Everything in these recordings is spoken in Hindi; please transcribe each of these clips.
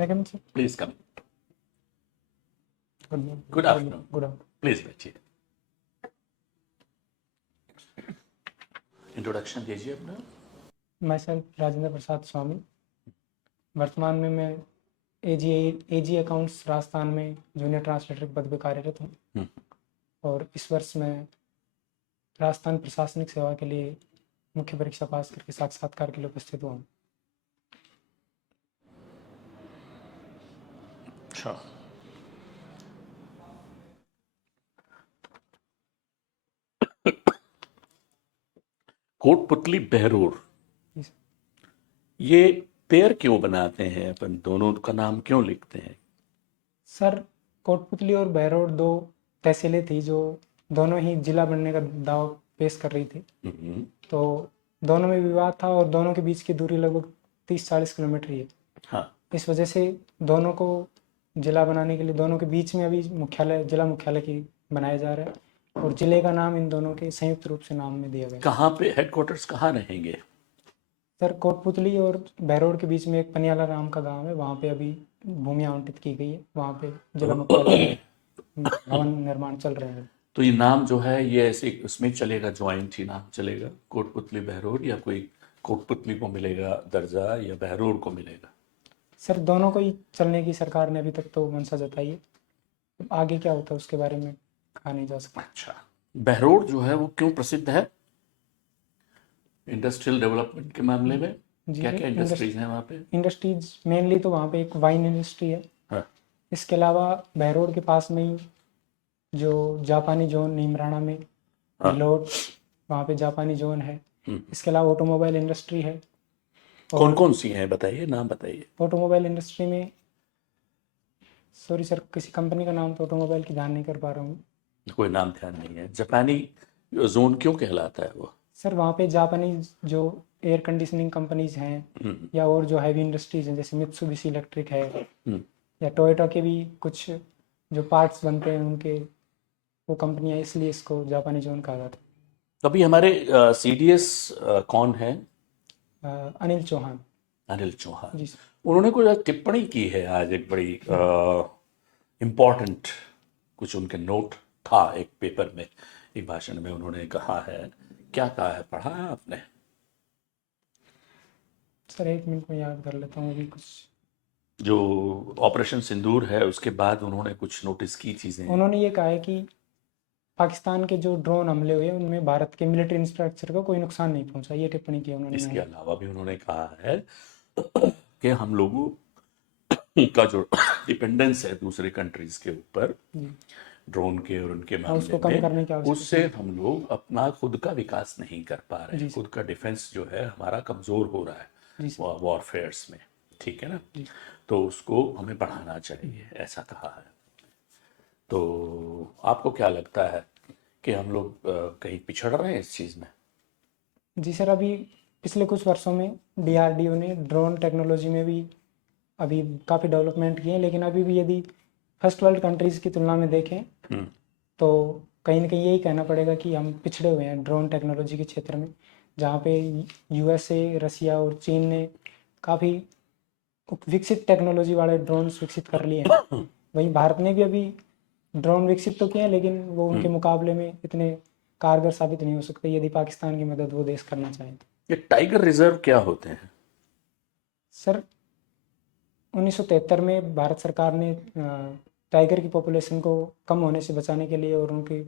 लेकिन sir please come. Good good afternoon. Good afternoon. Please बैठिए। इंट्रोडक्शन दीजिए अपना। मैं सर राजेंद्र प्रसाद स्वामी। वर्तमान में मैं एजी अकाउंट्स राजस्थान में जूनियर ट्रांसलेटर के पद पर कार्यरत हूँ और इस वर्ष मैं राजस्थान प्रशासनिक सेवा के लिए मुख्य परीक्षा पास करके साक्षात्कार के लिए उपस्थित हुआ हूँ। अच्छा, कोटपुतली बहरोड, जी सर। ये पेयर क्यों बनाते हैं? अपन दोनों का नाम क्यों लिखते हैं? सर कोटपुतली और बहरोड दो तहसीलें थी जो दोनों ही जिला बनने का दाव पेश कर रही थी। हम्म, तो दोनों में विवाद था और दोनों के बीच की दूरी लगभग 30-40 किलोमीटर ही है। हाँ। इस वजह से दोनों को जिला बनाने के लिए दोनों के बीच में अभी मुख्यालय जिला मुख्यालय की बनाया जा रहा है और जिले का नाम इन दोनों के संयुक्त रूप से नाम में दिया गया है। कहाँ पे हेडक्वार्टर्स कहाँ रहेंगे? सर कोटपुतली और बहरोड के बीच में एक पनियाला नाम का गांव है, वहाँ पे अभी भूमि आवंटित की गई है, वहाँ पे जिला मुख्यालय भवन निर्माण चल रहे हैं। तो ये नाम जो है ये ऐसे उसमें चलेगा, ज्वाइंट ही नाम चलेगा, कोटपुतली बहरोड, या कोई कोटपुतली को मिलेगा दर्जा या बहरोड को मिलेगा? सर दोनों को ही चलने की सरकार ने अभी तक तो मंशा जताई है, आगे क्या होता है उसके बारे में कहा नहीं जा सकता। अच्छा, बहरोड जो है वो क्यों प्रसिद्ध है इंडस्ट्रियल डेवलपमेंट के मामले में? जी क्या क्या इंडस्ट्रीज हैं वहाँ पे? इंडस्ट्रीज मेनली तो वहाँ पे एक वाइन इंडस्ट्री है। हाँ। इसके अलावा बहरोड के पास में ही जो जापानी जोन नीमराणा में हाँ। निलोट, वहाँ पे जापानी जोन है। इसके अलावा ऑटोमोबाइल इंडस्ट्री है। कौन कौन सी हैं बताइए, नाम बताइए। ऑटोमोबाइल इंडस्ट्री में सॉरी सर किसी कंपनी का नाम तो ऑटोमोबाइल की ध्यान नहीं कर पा रहा हूँ। कोई नाम ध्यान नहीं है। जापानी जोन क्यों कहलाता है वो? सर वहाँ पे जापानीज जो एयर कंडीशनिंग कंपनीज हैं या और जो हैवी इंडस्ट्रीज हैं जैसे मित्सुबिशी इलेक्ट्रिक है या टोयोटा के भी कुछ जो पार्ट्स बनते हैं उनके वो कंपनियां, इसलिए इसको जापानी जोन कहा जाता अभी हमारे सीडीएस कौन है? है। अनिल चौहान। अनिल चौहान। जी सर। उन्होंने कुछ आज टिप्पणी की है, आज एक बड़ी इम्पोर्टेंट, कुछ उनके नोट था एक पेपर में, एक भाषण में उन्होंने कहा है। क्या कहा है, पढ़ा है आपने? सर एक मिनट में याद कर लेता हूँ अभी कुछ। जो ऑपरेशन सिंदूर है उसके बाद उन्होंने कुछ नोटिस की चीजें। उन्होंने ये कहा है कि पाकिस्तान के जो ड्रोन हमले हुए उनमें भारत के मिलिट्री इंफ्रास्ट्रक्चर को कोई नुकसान नहीं पहुंचा, ये टिप्पणी की उन्होंने। इसके अलावा भी उन्होंने कहा है कि हम लोगों का जो डिपेंडेंस है दूसरे कंट्रीज के ऊपर ड्रोन के और उनके उसको मामले कम करने की में, आवश्यकता उससे हम लोग अपना खुद का विकास नहीं कर पा रहे जी हैं। सर। खुद का डिफेंस जो है हमारा कमज़ोर हो रहा जी है सर। वॉरफेयर्स में, ठीक है ना? जी। तो उसको हमें बढ़ाना चाहिए, ऐसा कहा है। तो आपको क्या लगता है कि हम लोग कहीं पिछड़ रहे हैं इस चीज़ में? जी सर, अभी पिछले कुछ वर्षों में डीआरडीओ ने ड्रोन टेक्नोलॉजी में भी अभी काफ़ी डेवलपमेंट किए हैं, लेकिन अभी भी यदि फर्स्ट वर्ल्ड कंट्रीज़ की तुलना में देखें तो कहीं ना कहीं यही कहना पड़ेगा कि हम पिछड़े हुए हैं ड्रोन टेक्नोलॉजी के क्षेत्र में, जहाँ पे यूएसए, रसिया और चीन ने काफ़ी विकसित टेक्नोलॉजी वाले ड्रोन्स विकसित कर लिए हैं। वहीं भारत ने भी अभी ड्रोन विकसित तो किए हैं, लेकिन वो उनके मुकाबले में इतने कारगर साबित नहीं हो सकते यदि पाकिस्तान की मदद वो देश करना चाहें। ये टाइगर रिजर्व क्या होते हैं? सर 1973 में भारत सरकार ने टाइगर की पॉपुलेशन को कम होने से बचाने के लिए और उनकी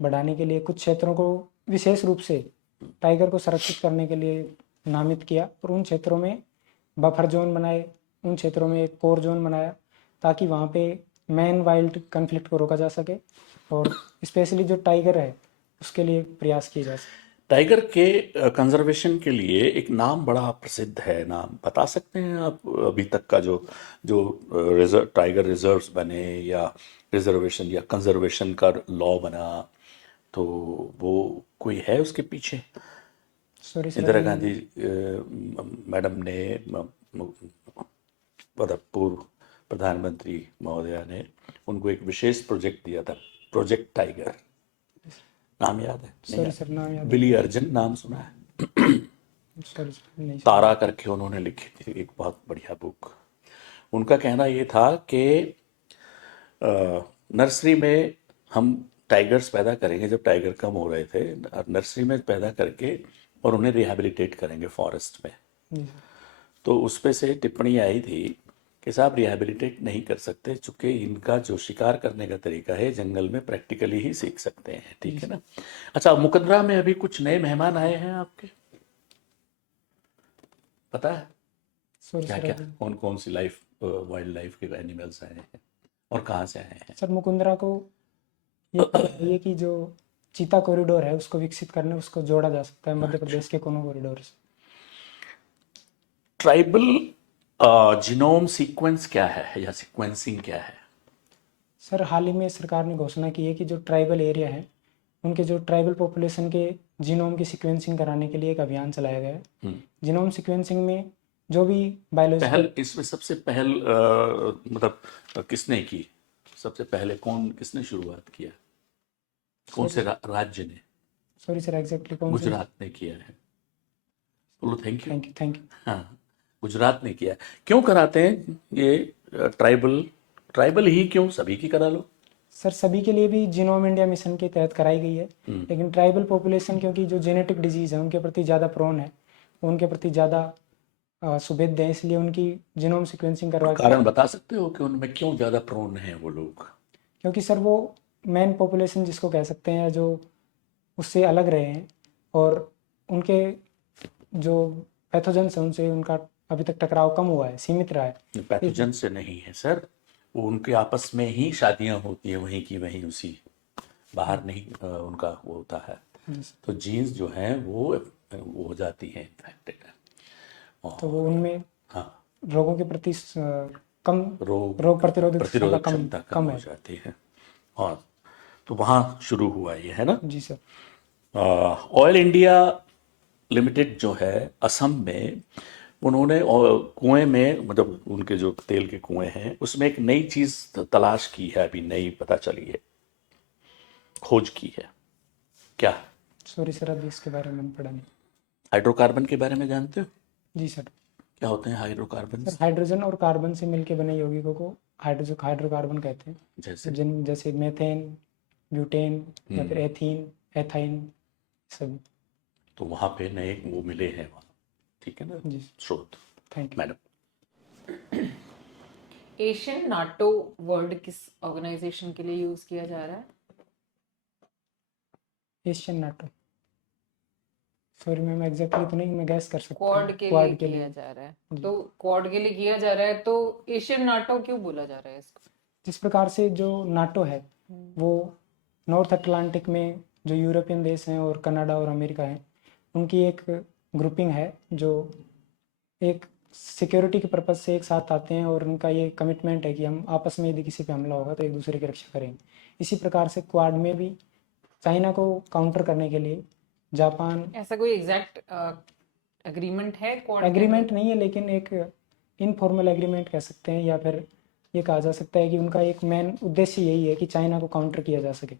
बढ़ाने के लिए कुछ क्षेत्रों को विशेष रूप से टाइगर को संरक्षित करने के लिए नामित किया और उन क्षेत्रों में बफर जोन बनाए, उन क्षेत्रों में एक कोर जोन बनाया ताकि वहाँ पे मैन वाइल्ड कन्फ्लिक्ट को रोका जा सके और स्पेशली जो टाइगर है उसके लिए प्रयास किए जा सके। टाइगर के कंजर्वेशन के लिए एक नाम बड़ा प्रसिद्ध है, नाम बता सकते हैं आप? अभी तक का जो जो रिजर्व टाइगर रिजर्व्स बने या रिजर्वेशन या कंजर्वेशन का लॉ बना, तो वो कोई है उसके पीछे? सॉरी सर इंदिरा अभी गांधी मैडम ने मतलब पूर्व प्रधानमंत्री महोदया ने उनको एक विशेष प्रोजेक्ट दिया था, प्रोजेक्ट टाइगर। नाम याद है? नहीं सॉरी याद? सर नाम याद बिली अर्जुन नाम सुना है? सॉरी सर नहीं सर। तारा करके उन्होंने लिखी थी एक बहुत बढ़िया बुक। उनका कहना ये था कि नर्सरी में हम टाइगर्स पैदा करेंगे, जब टाइगर कम हो रहे थे, नर्सरी में पैदा करके और उन्हें रिहैबिलिटेट करेंगे फॉरेस्ट में। जी सर। तो उस पे से टिप्पणी आई थी कि साहब रिहैबिलिटेट नहीं कर सकते, चूंकि इनका जो शिकार करने का तरीका है जंगल में प्रैक्टिकली ही सीख सकते हैं, ठीक है ना। अच्छा, मुकंदरा में अभी कुछ नए मेहमान आए हैं आपके, पता है सॉरी क्या सर क्या, अभी कौन कौन सी लाइफ वाइल्ड लाइफ के एनिमल्स आए हैं और कहाँ से आए हैं? सर मुकुंदरा को ये कि जो चीता कॉरिडोर है उसको विकसित करने उसको जोड़ा जा सकता है मध्य प्रदेश के कोनो कॉरिडोर से। ट्राइबल जीनोम सीक्वेंस क्या है या सीक्वेंसिंग क्या है? सर हाल ही में सरकार ने घोषणा की है कि जो ट्राइबल एरिया है उनके जो ट्राइबल पॉपुलेशन के जीनोम की सीक्वेंसिंग कराने के लिए एक अभियान चलाया गया है। जीनोम सीक्वेंसिंग में जो भी बायोलॉजिकल पहल इसमें सबसे पहल मतलब किसने की, सबसे पहले किसने शुरुआत किया, कौन से राज्य ने? सॉरी सर एग्जैक्टली कौन से। गुजरात ने किया है। बोलो thank you. Thank you thank you. हाँ, गुजरात ने किया है। क्यों कराते हैं ये ट्राइबल? ट्राइबल ही क्यों, सभी की करा लो। सर सभी के लिए भी जीनोम इंडिया मिशन के तहत कराई गई है, लेकिन ट्राइबल पॉपुलेशन क्योंकि जो जेनेटिक डिजीज़ है उनके प्रति ज़्यादा प्रोन है, उनके प्रति ज़्यादा सुभेद्य है, इसलिए उनकी जीनोम सीक्वेंसिंग करवा के। कारण बता सकते हो कि उनमें क्यों ज़्यादा प्रोन है वो लोग? क्योंकि सर वो मेन पॉपुलेशन जिसको कह सकते हैं जो उससे अलग रहे हैं और उनके जो पैथोजेंस हैं उनसे उनका अभी तक टकराव कम हुआ है, सीमित रहा है। पैथोजन से नहीं है सर, वो उनके आपस में ही शादियां होती हैं वहीं की वहीं, उसी बाहर नहीं उनका वो होता है। तो जीन्स जो हैं वो हो जाती हैं इन्फेक्टेड। तो वो उनमें हाँ, रोगों के प्रति कम रोग प्रतिरोधक क्षमता प्रतिरोधक क्षमता कम कम हो है। जाती है। और तो वहाँ शुरू हुआ ये, है ना। जी सर। ऑयल इंडिया लिमिटेड जो है असम में, उन्होंने कुएं में, मतलब उनके जो तेल के कुएं हैं उसमें एक नई चीज तलाश की है, अभी नई पता चली है, खोज की है। क्या? सॉरी सर अभी इसके बारे में पढ़ा नहीं। हाइड्रोकार्बन के बारे में जानते हो? जी सर। क्या होते हैं हाइड्रोकार्बन? सर हाइड्रोजन और कार्बन से मिलकर बने यौगिकों को हाइड्रोकार्बन कहते हैं, जैसे जैसे मेथेन, ब्यूटेन या फिर एथीन, एथाइन सभी। तो वहाँ पे नए वो मिले हैं वहाँ, ठीक है ना, जी स्रोत। Thank you. Madam, Asian NATO word किस ऑर्गेनाइजेशन के लिए यूज किया जा रहा है? Asian NATO, sorry ma'am exactly तो नहीं, मैं गैस कर सकता हूँ। क्वाड के लिए क्वाड के किया लिए। जा रहा है, तो क्वाड के लिए किया जा रहा है, तो एशियन नाटो क्यों बोला जा रहा है इसको? जिस प्रकार से जो नाटो है वो नॉर्थ अटलांटिक में जो यूरोपियन देश हैं और कनाडा और अमेरिका हैं उनकी एक ग्रुपिंग है जो एक सिक्योरिटी के पर्पज़ से एक साथ आते हैं और उनका ये कमिटमेंट है कि हम आपस में यदि किसी पे हमला होगा तो एक दूसरे की रक्षा करेंगे। इसी प्रकार से क्वाड में भी चाइना को काउंटर करने के लिए जापान, ऐसा कोई एग्जैक्ट एग्रीमेंट है क्वाड के एग्रीमेंट अंदर? नहीं है लेकिन एक इनफॉर्मल एग्रीमेंट कह सकते हैं, या फिर ये कहा जा सकता है कि उनका एक मेन उद्देश्य यही है कि चाइना को काउंटर किया जा सके,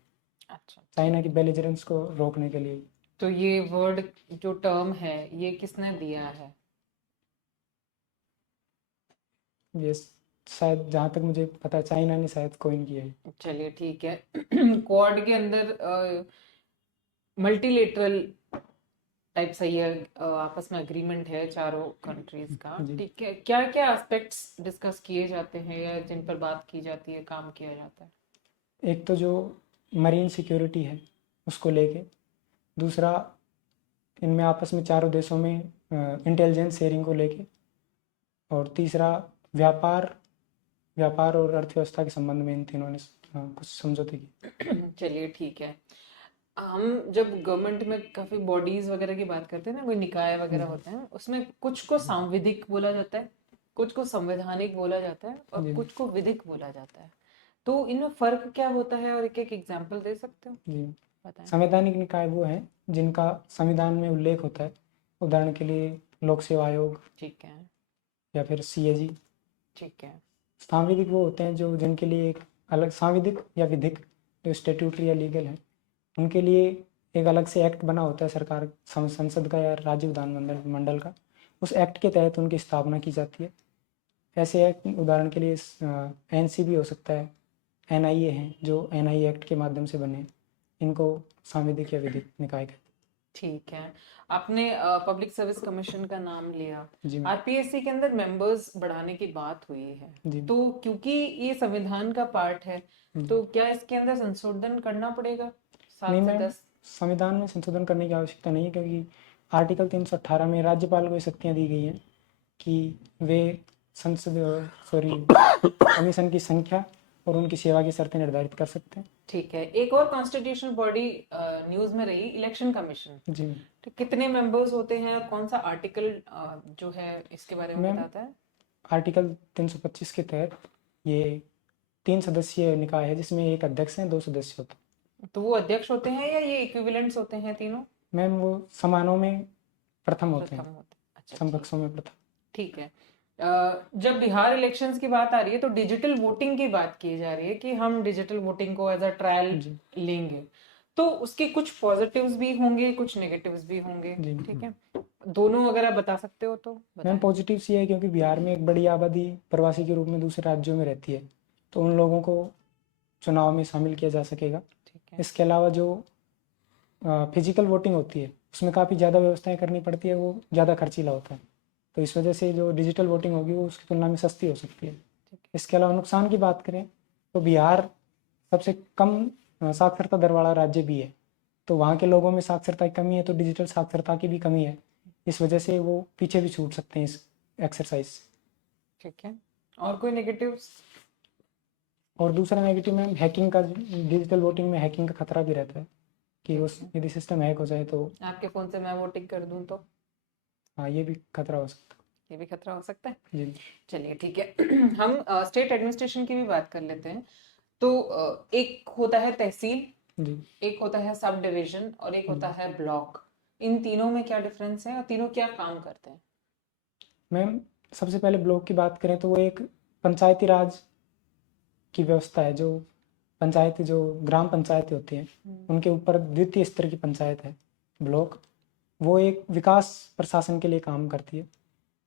अच्छा, चाइना की बेलिजरेंस को रोकने के लिए। तो ये वर्ड जो टर्म है ये किसने दिया है? ये शायद जहाँ तक मुझे पता है चाइना ने शायद कोइन किया है। चलिए ठीक है। क्वाड के अंदर मल्टीलेटरल टाइप से ये आपस में एग्रीमेंट है चारों कंट्रीज का, जी। ठीक है। क्या क्या एस्पेक्ट्स डिस्कस किए जाते हैं या जिन पर बात की जाती है, काम किया जाता है? एक तो जो मरीन सिक्योरिटी है उसको लेके, दूसरा इनमें आपस में चारों देशों में इंटेलिजेंस शेयरिंग को लेके, और तीसरा व्यापार व्यापार और अर्थव्यवस्था के संबंध में इन तीनों ने कुछ समझौते किए। चलिए ठीक है। हम जब गवर्नमेंट में काफी बॉडीज वगैरह की बात करते हैं ना, कोई निकाय वगैरह होते हैं, उसमें कुछ को सांविधिक बोला जाता है, कुछ को संवैधानिक बोला जाता है और जी। कुछ को विधिक बोला जाता है। तो इनमें फर्क क्या होता है और एक एक एग्जांपल दे सकते हो? जी, बताएं। संवैधानिक निकाय वो हैं जिनका संविधान में उल्लेख होता है, उदाहरण के लिए लोक सेवा आयोग ठीक है, या फिर सीएजी। ठीक है। सांविधिक वो होते हैं जो जिनके लिए एक अलग, सांविधिक या विधिक जो स्टेट्यूटरी या लीगल है उनके लिए एक अलग से एक्ट बना होता है सरकार, संसद का या राज्य विधानमंडल का, उस एक्ट के तहत उनकी स्थापना की जाती है। ऐसे एक्ट उदाहरण के लिए एनसीबी हो सकता है, एनआईए हैं जो एनआईए एक्ट के माध्यम से बने, इनको सांविधिक या विधिक निकाय कहते ठीक है। आपने पब्लिक सर्विस कमीशन का नाम लिया। हैं। जी मैम। आरपीएससी के अंदर मेंबर्स बढ़ाने की बात हुई है, जी तो क्योंकि ये संविधान का पार्ट है, जी। तो क्या इसके अंदर संशोधन करना पड़ेगा नहीं 7 से मैम, 10? संविधान में संशोधन करने की आवश्यकता नहीं है, क्योंकि आर्टिकल 318 में राज्यपाल को ये शक्तियाँ दी गई हैं कि वे कमीशन की संख्या और उनकी सेवा की शर्तें निर्धारित कर सकते हैं। ठीक है। एक और कॉन्स्टिट्यूशनल बॉडी न्यूज में रही, इलेक्शन कमीशन। जी मैम। तो कितने मेंबर्स होते हैं और कौन सा आर्टिकल जो है इसके बारे में मैम, बताता है? आर्टिकल 325 के तहत ये 3 सदस्यीय निकाय है, जिसमें एक अध्यक्ष हैं, 2 सदस्य होते हैं। तो वो अध्यक्ष होते हैं या ये इक्विवेलेंट्स होते हैं तीनों? मैम वो समानों में प्रथम होते प्रथम हैं, होते हैं। अच्छा, समकक्षों में प्रथम। ठीक है। जब बिहार इलेक्शंस की बात आ रही है तो डिजिटल वोटिंग की बात की जा रही है कि हम डिजिटल वोटिंग को एज अ ट्रायल जी लेंगे, तो उसके कुछ पॉजिटिव्स भी होंगे, कुछ नेगेटिव्स भी होंगे। जी। ठीक है, दोनों अगर आप बता सकते हो तो मैम बताएं। पॉजिटिव्स ये है क्योंकि बिहार में एक बड़ी आबादी प्रवासी के रूप में दूसरे राज्यों में रहती है, तो उन लोगों को चुनाव में शामिल किया जा सकेगा। ठीक है। इसके अलावा जो फिजिकल वोटिंग होती है उसमें काफ़ी ज़्यादा व्यवस्थाएं करनी पड़ती है, वो ज़्यादा खर्चीला होता है, तो इस वजह से जो डिजिटल वोटिंग होगी वो उसकी तुलना में सस्ती हो सकती है। ठीक है। इसके अलावा नुकसान की बात करें तो बिहार सबसे कम साक्षरता दर वाला राज्य भी है, तो वहाँ के लोगों में साक्षरता की कमी है, तो डिजिटल साक्षरता की भी कमी है, इस वजह से वो पीछे भी छूट सकते हैं इस एक्सरसाइज से। ठीक है, और कोई नेगेटिव्स? और दूसरा नेगेटिव मैम हैकिंग का, डिजिटल वोटिंग में हैकिंग का खतरा भी रहता है कि उस यदि सिस्टम हैक हो जाए तो आपके फोन से मैं वोटिंग कर दूं तो हाँ ये भी खतरा हो सकता ये भी खतरा हो सकता है। है। जी चलिए ठीक है। हम स्टेट एडमिनिस्ट्रेशन की भी बात कर लेते हैं। तो एक होता है तहसील, जी। एक होता है सब डिवीजन और एक होता है ब्लॉक। इन तीनों में क्या डिफरेंस है और तीनों क्या काम करते हैं? मैम सबसे पहले ब्लॉक की बात करें तो वो एक पंचायती राज की व्यवस्था है, जो पंचायती जो ग्राम पंचायतें होती हैं उनके ऊपर द्वितीय स्तर की पंचायत है ब्लॉक। वो एक विकास प्रशासन के लिए काम करती है।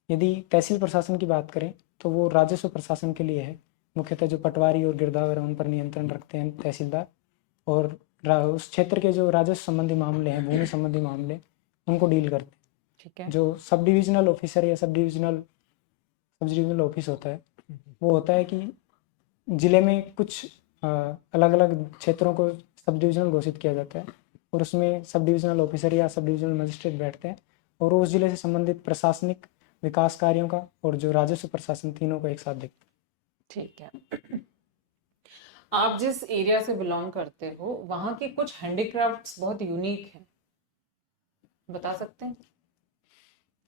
यदि तहसील प्रशासन की बात करें तो वो राजस्व प्रशासन के लिए है, मुख्यतः जो पटवारी और गिरदावर हैं उन पर नियंत्रण रखते हैं तहसीलदार, और उस क्षेत्र के जो राजस्व संबंधी मामले हैं, भूमि संबंधी मामले, उनको डील करते हैं। ठीक है। जो सब डिविजनल ऑफिसर या सब डिविजनल ऑफिस होता है, वो होता है कि ज़िले में कुछ अलग अलग क्षेत्रों को सब डिविजनल घोषित किया जाता है, और उसमें सब डिविजनल ऑफिसर या सब डिविजनल मजिस्ट्रेट बैठते हैं और उस जिले से संबंधित प्रशासनिक विकास कार्यों का और जो राजस्व प्रशासन तीनों को एक साथ देखते हैं। ठीक है। आप जिस एरिया से बिलोंग करते हो वहाँ के कुछ हैंडीक्राफ्ट्स बहुत यूनिक हैं, बता सकते हैं?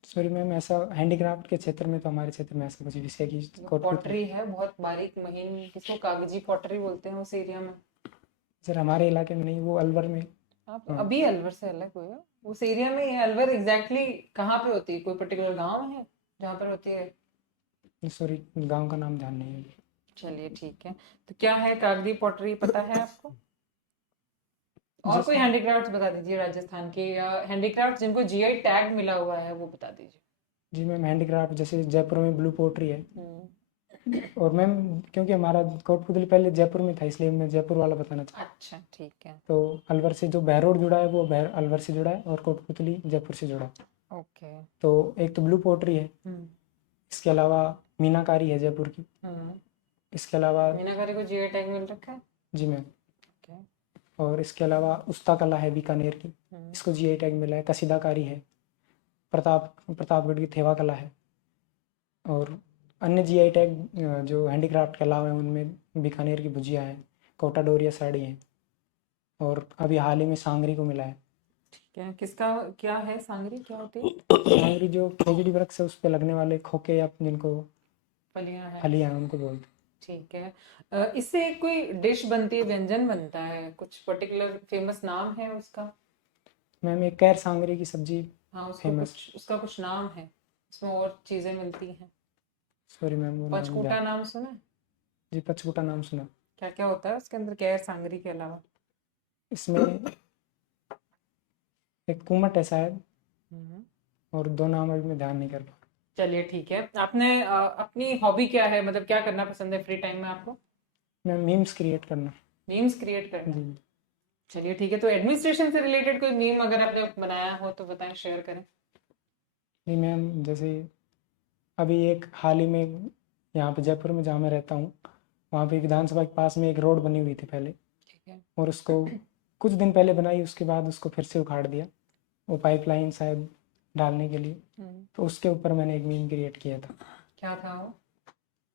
सॉरी मैम, ऐसा हैंडीक्राफ्ट के क्षेत्र में तो हमारे क्षेत्र में ऐसा कुछ विषय की पॉटरी है, बहुत बारीक महीन, किसको कागजी पॉटरी बोलते हैं उस एरिया में। सर हमारे इलाके में नहीं, वो अलवर में। आप अभी अलवर से अलग हुए हो, उस एरिया में। ये अलवर एग्जैक्टली कहाँ पे होती है? कोई पर्टिकुलर गांव है जहाँ पर होती है? सॉरी गांव का नाम ध्यान नहीं है। चलिए ठीक है। तो क्या है कागजी पॉटरी, पता है आपको? और जी कोई सर। हैंडीक्राफ्ट्स बता दीजिए राजस्थान के, या हैंडीक्राफ्ट जिनको जीआई टैग मिला हुआ है वो बता दीजिए। जी मैम, हैंडीक्राफ्ट जैसे जयपुर में ब्लू पोट्री है, और मैम क्योंकि हमारा कोटपुतली पहले जयपुर में था इसलिए मैं जयपुर वाला बताना चाहता अच्छा ठीक है। हूँ। तो अलवर से जो बहरोड जुड़ा है वो अलवर से जुड़ा है, और कोटपुतली जयपुर से जुड़ा है। ओके। तो एक तो ब्लू पोट्री है, इसके अलावा मीनाकारी है जयपुर की, इसके अलावा मीनाकारी को जीआई टैग मिल रखा है? जी मैम, ओके। और इसके अलावा उस्ता कला है बीकानेर की, इसको जीआई टैग मिला है। कसीदाकारी है, प्रतापगढ़ की थेवा कला है, और अन्य जीआई टैग जो हैंडीक्राफ्ट के अलावा है उनमें बीकानेर की भुजिया है, कोटा डोरिया साड़ी है, और अभी हाल ही में सांगरी को मिला है। ठीक है। किसका क्या है सांगरी, क्या होती है? सांगरी जो खेजड़ी वृक्ष है उस पे लगने वाले खोखे या जिनको फलियां हैं। फलियां हैं उनको बोलते हैं। ठीक है। इससे कोई डिश बनती है, व्यंजन बनता है, कुछ पर्टिकुलर फेमस नाम है उसका? मैम एक कैर सांगरी की सब्जी हाँ, उसको फेमस। कुछ उसका कुछ नाम है, उसमें और चीजें मिलती हैं। सॉरी मैम वो नाम पचकूटा नाम सुना है? जी पचकुटा नाम सुना। क्या क्या होता है उसके अंदर कैर सांगरी के अलावा? इसमें एक कुमट है शायद, हम्म, और 2 नाम अभी मैं ध्यान नहीं कर पा चलिए ठीक है। आपने अपनी हॉबी क्या है, मतलब क्या करना पसंद है फ्री टाइम में आपको? मैं मीम्स क्रिएट करना। मीम्स क्रिएट करना। जी। चलिए ठीक है, तो एडमिनिस्ट्रेशन से रिलेटेड कोई मीम अगर आपने बनाया हो तो बताएं, शेयर करें। जी मैम, जैसे अभी एक हाल ही में यहाँ पे जयपुर में जहाँ मैं रहता हूँ, वहाँ पे विधानसभा के पास में एक रोड बनी हुई थी पहले, ठीक है। और उसको कुछ दिन पहले बनाई, उसके बाद उसको फिर से उखाड़ दिया, वो पाइपलाइन शायद डालने के लिए। तो उसके ऊपर मैंने एक मीम क्रिएट किया था। क्या था वो?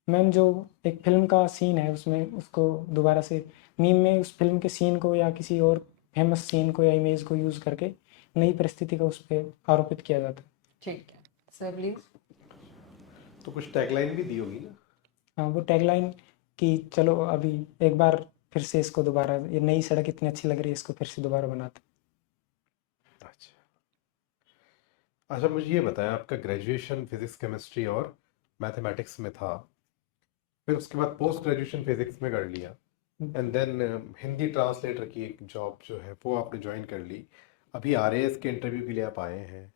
मैम, जो एक फिल्म का सीन है उसमें उसको दोबारा से मीम में उस फिल्म के सीन को या किसी और फेमस सीन को या इमेज को यूज़ करके नई परिस्थिति का उस पर आरोपित किया जाता है। ठीक है सर, प्लीज। तो कुछ टैगलाइन भी दी होगी ना? हाँ, वो टैगलाइन कि चलो अभी एक बार फिर से इसको दोबारा, ये नई सड़क इतनी अच्छी लग रही है, इसको फिर से दोबारा बनाते हैं। अच्छा। अच्छा, मुझे ये बताया, आपका ग्रेजुएशन फिजिक्स केमिस्ट्री और मैथमेटिक्स में था, फिर उसके बाद पोस्ट ग्रेजुएशन फिजिक्स में कर लिया, एंड देन हिंदी ट्रांसलेटर की एक जॉब जो है वो आपने ज्वाइन कर ली। अभी आरएएस के इंटरव्यू के लिए आप आए हैं,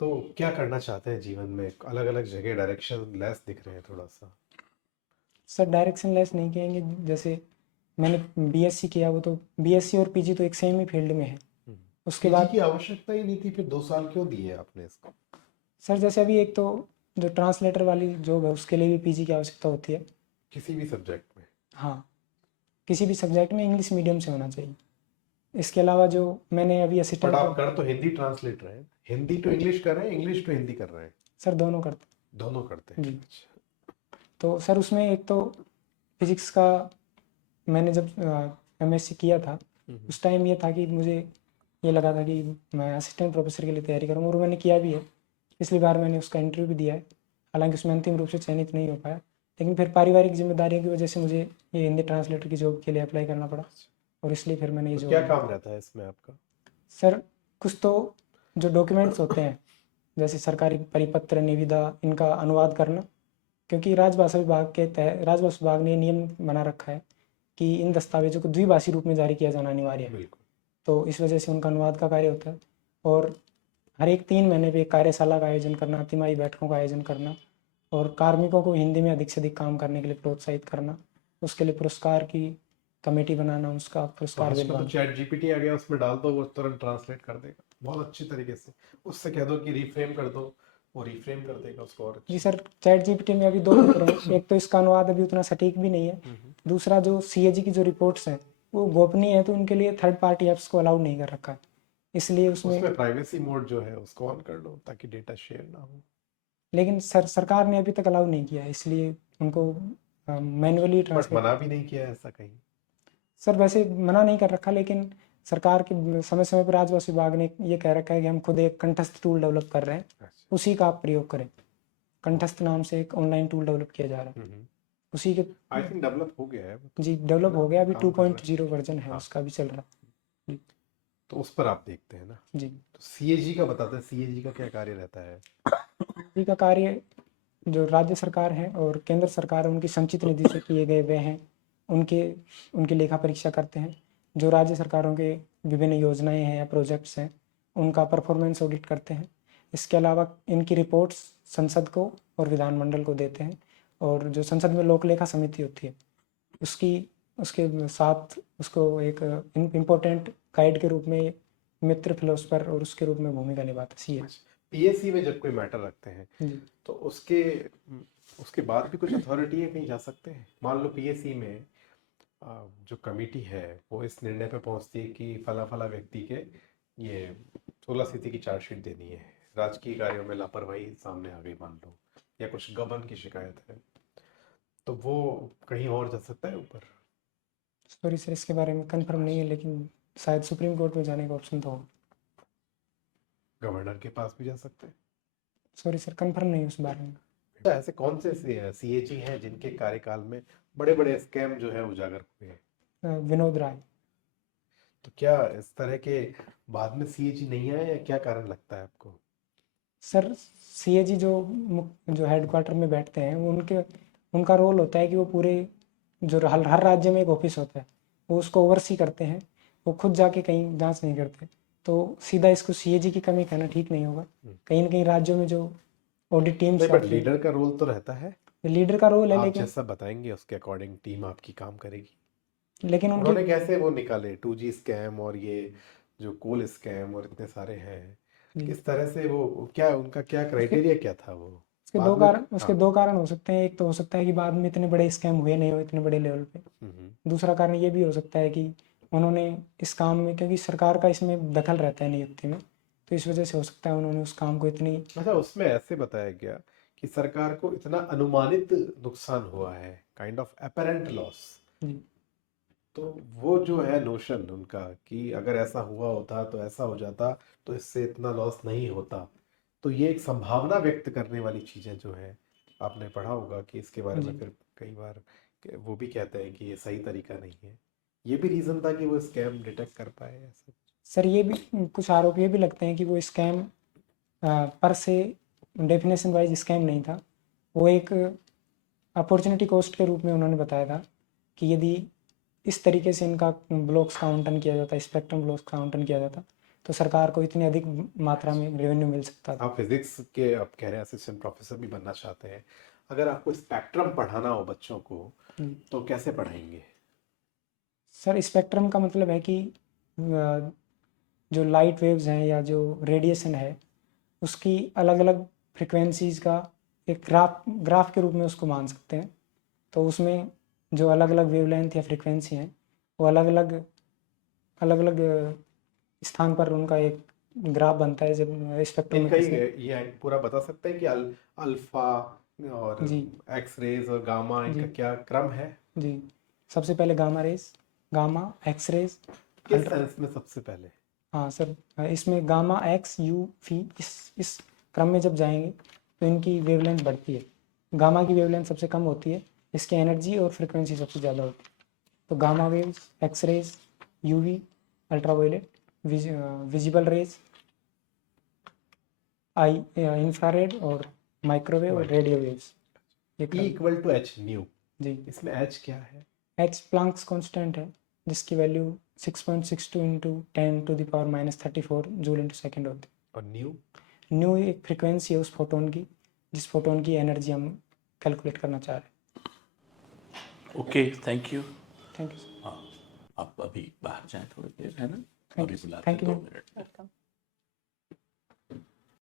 तो क्या करना चाहते हैं जीवन में? अलग अलग जगह डायरेक्शन लेस दिख रहे हैं थोड़ा सा। सर, डायरेक्शन लेस नहीं कहेंगे, जैसे मैंने बीएससी किया, वो तो बीएससी और पीजी तो एक सेम ही फील्ड में है। उसके पीजी बाद की आवश्यकता ही नहीं थी, फिर 2 साल क्यों दिए आपने इसको? सर, जैसे अभी एक तो जो ट्रांसलेटर वाली जॉब है उसके लिए भी पीजी की आवश्यकता होती है। किसी भी सब्जेक्ट में? हाँ, किसी भी सब्जेक्ट में इंग्लिश मीडियम से होना चाहिए। इसके अलावा जो मैंने अभी बट असिस्टेंट आप कर तो हिंदी ट्रांसलेटर हैं, हिंदी टू इंग्लिश कर रहे हैं, इंग्लिश टू हिंदी कर रहे हैं? सर, दोनों करते दोनों करते हैं। जी। अच्छा। तो सर, उसमें एक तो फिजिक्स का मैंने जब एमएससी किया था, उस टाइम ये था कि मुझे ये लगा था कि मैं असिस्टेंट प्रोफेसर के लिए तैयारी करूँ, और मैंने किया भी है। पिछली बार मैंने उसका इंटरव्यू भी दिया है, हालांकि उसमें अंतिम रूप से चयनित नहीं हो पाया, लेकिन फिर पारिवारिक जिम्मेदारियों की वजह से मुझे ये हिंदी ट्रांसलेटर की जॉब के लिए अप्लाई करना पड़ा, और इसलिए फिर मैंने ये तो जॉब क्या ली। काम रहता है इसमें आपका? सर, कुछ तो जो डॉक्यूमेंट्स होते हैं, जैसे सरकारी परिपत्र, निविदा, इनका अनुवाद करना, क्योंकि राजभाषा विभाग के तहत राजभाषा विभाग ने नियम बना रखा है कि इन दस्तावेजों को द्विभाषी रूप में जारी किया जाना अनिवार्य है। बिल्कुल। तो इस वजह से उनका अनुवाद का कार्य होता है, और हर एक 3 महीने पे एक कार्यशाला का आयोजन करना, तिमाही बैठकों का आयोजन करना, और कार्मिकों को हिंदी में अधिक से अधिक काम करने के लिए प्रोत्साहित करना, उसके लिए पुरस्कार की कमेटी बनाना, उसका तो पुरस्कार आजकल तो दिलवाना। चैट जीपीटी आ गया, उसमें डाल दो, वो तुरंत ट्रांसलेट कर देगा बहुत अच्छी तरीके से। उससे कह दो कि रिफ्रेम कर दो, वो रिफ्रेम कर देगा उसको और जी अच्छे सर, चैट जीपीटी में अभी दो खतरे हैं। एक तो इसका अनुवाद अभी उतना सटीक भी नहीं है, दूसरा जो सीएजी की जो रिपोर्ट्स हैं वो गोपनीय है, तो उनके लिए थर्ड पार्टी ऐप्स को अलाउ नहीं कर रखा है, इसलिए उसमें। उसमें प्राइवेसी मोड जो है उसको ऑन कर लो ताकि डेटा शेयर ना हो। लेकिन सरकार ने अभी तक अलाउ नहीं किया है, इसलिए उनको मैन्युअली बट ट्रांसलेट। मना भी नहीं किया है ऐसा कहीं? सर, वैसे मना नहीं कर रखा, लेकिन सरकार के समय समय पर राजस्व विभाग ने ये कह रखा है कि हम खुद एक कंठस्थ टूल डेवलप कर रहे हैं, अच्छा। उसी का आप प्रयोग करें। कंठस्थ नाम से एक ऑनलाइन टूल डेवलप किया जा रहा है, उसी के। आई थिंक डेवलप हो गया है वो तो। जी, डेवलप हो गया, अभी काम कर रहे हैं। 2.0 वर्जन है, हाँ। उसका भी चल रहा है। तो उस पर आप देखते हैं ना? जी। तो सीएजी का बताते हैं, सीएजी का क्या कार्य रहता है? जी का कार्य, जो राज्य सरकार है और केंद्र सरकार है, उनकी संचित निधि से किए गए व्यय हैं, उनके उनकी लेखा परीक्षा करते हैं। जो राज्य सरकारों के विभिन्न योजनाएं हैं या प्रोजेक्ट्स हैं, उनका परफॉर्मेंस ऑडिट करते हैं। इसके अलावा इनकी रिपोर्ट्स संसद को और विधानमंडल को देते हैं, और जो संसद में लोक लेखा समिति होती है उसकी उसके साथ उसको एक इम्पोर्टेंट गाइड के रूप में, मित्र फिलोसफर और उसके रूप में भूमिका निभाता है सीए। पीएससी में जब कोई मैटर रखते हैं जी। तो उसके बाद भी कुछ अथॉरिटी है, कहीं जा सकते हैं? मान लो पीएससी में जो कमेटी है वो इस निर्णय पे पहुंचती है कि फला फला व्यक्ति के ये 16 स्थिति की चार्जशीट देनी है, राजकीय कार्यों में लापरवाही सामने आ गई मान लो, या कुछ गबन की शिकायत है, तो वो कहीं और जा सकता है ऊपर? सॉरी सर, इसके बारे में कंफर्म नहीं है, लेकिन शायद सुप्रीम कोर्ट में जाने का ऑप्शन तो होगा। गवर्नर के पास भी जा सकते हैं? सॉरी सर, कंफर्म नहीं है उस बारे में। तो ऐसे कौन से सीएजी हैं जिनके कार्यकाल में बड़े बड़े स्कैम जो है उजागर हुए हैं? विनोद राय। तो क्या इस तरह के बाद में सीएजी नहीं आए, या क्या कारण लगता है आपको? सर, सीएजी जो हेडक्वार्टर में बैठते हैं, वो उनका रोल होता है कि वो पूरे जो हर राज्य में एक ऑफिस होता है, वो उसको ओवरसी करते हैं, वो खुद जाके कहीं जांच नहीं करते। तो सीधा इसको सीएजी की कमी कहना ठीक नहीं होगा। कहीं ना कहीं राज्यों में जो ऑडिट टीम्स नहीं, बट आती है। लीडर का रोल तो रहता है, लीडर का रोल है, आप लेकिन जैसा बताएंगे उसके अकॉर्डिंग टीम आपकी काम करेगी। लेकिन उनकी उन्होंने कैसे वो निकाले 2G स्कैम और ये जो कोल स्कैम और इतने सारे हैं, जी, किस तरह से वो, क्या उनका क्या उसके क्राइटेरिया क्या था वो उसके बाद दो में? कारण उसके हाँ। दो कारण हो सकते हैं। एक तो हो सकता है कि बाद में इतने बड़े स्कैम हुए नहीं हो इतने बड़े लेवल पे। दूसरा कारण ये भी हो सकता है कि उन्होंने इस काम में, क्योंकि सरकार का इसमें दखल रहता है नियुक्ति में, तो इस वजह से हो सकता है उन्होंने उस काम को इतनी। अच्छा, उसमें ऐसे बताया गया कि सरकार को इतना अनुमानित नुकसान हुआ है, काइंड ऑफ अपेरेंट लॉस। जी, तो वो जो है नोशन उनका कि अगर ऐसा हुआ होता तो ऐसा हो जाता, तो इससे इतना लॉस नहीं होता, तो ये एक संभावना व्यक्त करने वाली चीज़ें जो है, आपने पढ़ा होगा कि इसके बारे में जी फिर कई बार वो भी कहते हैं कि ये सही तरीका नहीं है। ये भी रीज़न था कि वो स्कैम डिटेक्ट कर पाए ऐसे। सर, ये भी कुछ आरोप ये भी लगते हैं कि वो स्कैम पर से डेफिनेशन वाइज स्कैम नहीं था। वो एक अपॉर्चुनिटी कॉस्ट के रूप में उन्होंने बताया था कि यदि इस तरीके से इनका ब्लॉक्स का आवंटन किया जाता, स्पेक्ट्रम ब्लॉक्स का आवंटन किया जाता, तो सरकार को इतनी अधिक मात्रा में रेवेन्यू मिल सकता था। आप फिजिक्स के, आप कह रहे हैं असिस्टेंट प्रोफेसर भी बनना चाहते हैं, अगर आपको स्पेक्ट्रम पढ़ाना हो बच्चों को, तो कैसे पढ़ाएंगे? सर, स्पेक्ट्रम का मतलब है कि जो लाइट वेव्स हैं या जो रेडिएशन है उसकी अलग अलग फ्रिक्वेंसीज का एक ग्राफ के रूप में उसको मान सकते हैं। तो उसमें जो अलग अलग वेवलेंथ या फ्रिक्वेंसी हैं वो अलग अलग स्थान पर उनका एक ग्राफ बनता है जब स्पेक्ट्रोम में इनका किसी। ये पूरा बता सकते हैं कि अल्फा और जी, एक्स रेज और गामा, जी, इनका क्या क्रम है? जी। सबसे पहले gamma rays, gamma X rays, किस अल्ट्रा। सेंस में सबसे पहले? हाँ सर, इसमें गामा एक्स यू वी इस क्रम में जब जाएंगे तो इनकी वेवलेंथ बढ़ती है। गामा की वेवलेंथ सबसे कम होती है, इसकी एनर्जी और फ्रिक्वेंसी सबसे ज़्यादा होती है। तो gamma waves, X rays, UV, ultraviolet, visible rays, infrared और माइक्रोवेव और रेडियो वेव्स, ये E क्रम। इक्वल टू एच न्यू, जी। इसमें एच क्या है? एच प्लैंक्स कांस्टेंट है, जिसकी value 6.62 into 10⁻34 joule into second होती और न्यू? है। न्यू एक फ्रिक्वेंसी है उस फोटोन की, जिस फोटोन की एनर्जी हम कैलकुलेट करना चाह रहे हैं। Okay, thank you. Thank you sir. हाँ, आप अभी बाहर जाएं थोड़ी देर, है ना? थैंक अभी यू, बुलाते थैंक हैं यू 2 मैम। मिनट में।